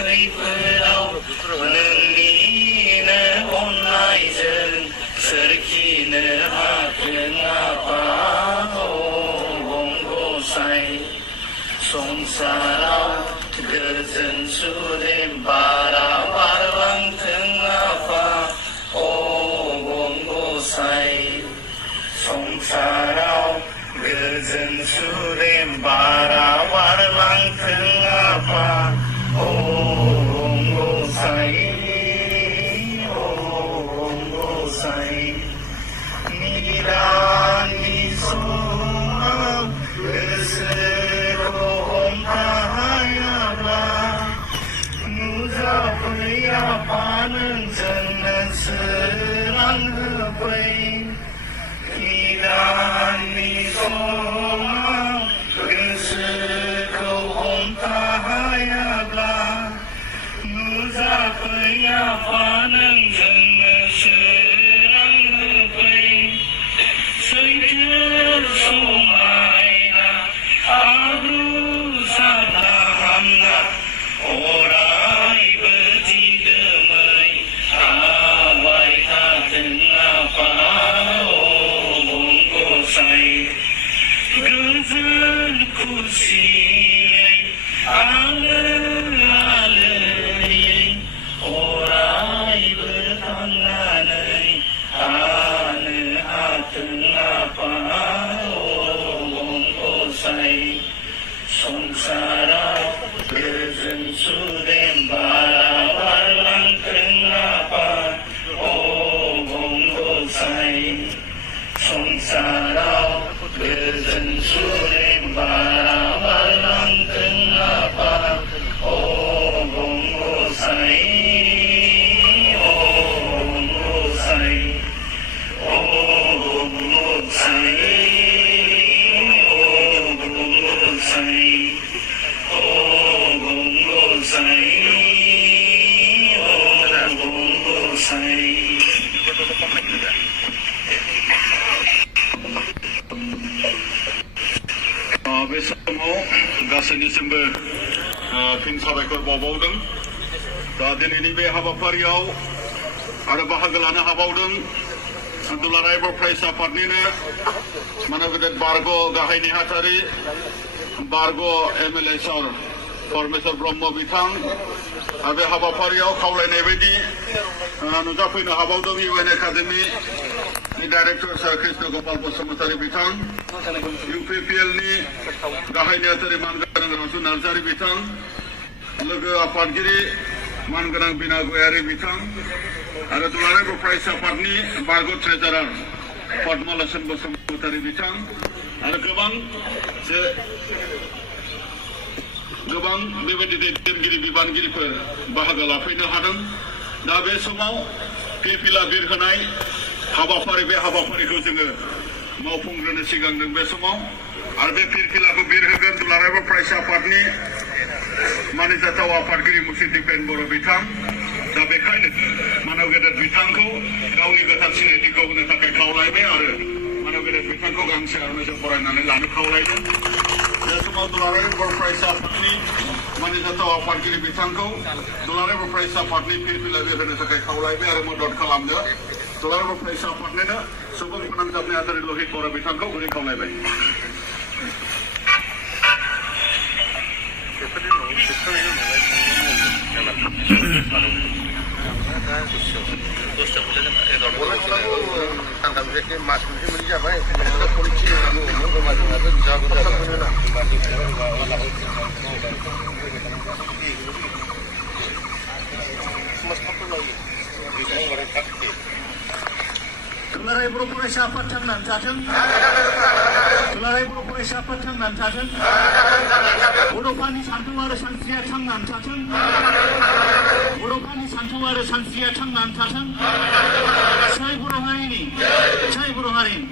खैफोराव नोंनिनो अननायजों सोरखिनो हाथों आफा गसाइ संसाराव गोजोन सुदेम बारा बारलांथों आफा गसाइ संसाराव गोजोन सुदेम बारा बारलांथों आफा गसाइ निरानि समाव गोसोखौ हमथायाब्ला नुजाफै आफा नोंजोंनो सोरां होफै निरानि समाव गोसोखौ हमथायाब्ला नुजाफै आफा नोंजोंनो सोरां होफै सैथो समायना आब्रु साफा हामना अरायबो दिदोमै थाबाय थाथों आफा गसाइ गोजोन खुसियै आलोयै अरायबो थांनानै थानो हाथों आफा गसाइ संसाराव गोजोन सुदेम बारा बारलांथों आफा गसाइ संसाराव गोजोन सुदेम बारा बारलांथों आफा गसाइ बे समाव गासैनिसिमबो फिन साबायखर बावबावदों दा दिनैनि बे हाबाफारियाव आरो बाहागो लानो हाबावदों दुलाराय बर' फरायसा आफादनिनो मानगेदेर बारग' गाहाय नेहाथारि बारग' एमएलए सार परमेश्वर ब्रह्म बिथां आरो बे हाबाफारियाव खावलायनाय बायदि नुजाफैनो हाबावदों इउएन एकाडेमि डाइरेक्टर सार कृष्ण गपाल बसुमतारी बिथां इउपिपिएल नि गाहाय नेहाथारि मानगोनां राजु नार्जारी बिथां लोगो आफादगिरि मानगोनां बिना गयारी बिथां आरो दुलाराय बर' फरायसा आफादनि बारग' ट्रेजारार पद्मालोचन बसुमतारी बिथां आरो गोबां बेबायदि दैदेनगिरि बिबानगिरिफोर बाहागो लाफैनो हादों दा बे समाव फिरफिला बिरहोनाय हाबाफारि बे हाबाफारिखौ जोङो मावफुंग्रोनो सिगांदों बे समाव आरो बे फिरफिलाखौ बिरहोगोन दुलाराय बर' फरायसा आफादनि मानिजाथाव आफादगिरि मुसिर दिपेन बर' बिथां दा बेखायनो मानगेदेर बिथांखौ गावनि गोथार सिनायथिखौ होनो थाखाय खावलायबाय आरो मानगेदेर बिथांखौ गांसे आर'नाइजों बरायनानै लानो खावलायदों बे समाव दुलाराय बर' फरायसा आफादनि मानिजाथाव आफादगिरि बिथांखौ दुलाराय बर' फरायसा आफादनि फिरफिला बिरहोनो थाखाय खावलायबाय आरो मदद खालामनो दुलाराय बर' फरायसा आफादनिनो सुबुं फोनांजाब नेहाथारि लहित बर' बिथांखौ गुरै खावलायबाय मास मोनसे मोननै जाबाय पलिसि दुलाराय बर' फरायसा आफाद थांनानै थाथों दुलाराय बर' फरायसा आफाद थांनानै थाथों बड'फानि सान्थौ आरो सानस्रिया थांनानै थाथों बड'फानि सान्थौ आरो सानस्रिया थांनानै थाथों जय बर' हारिनि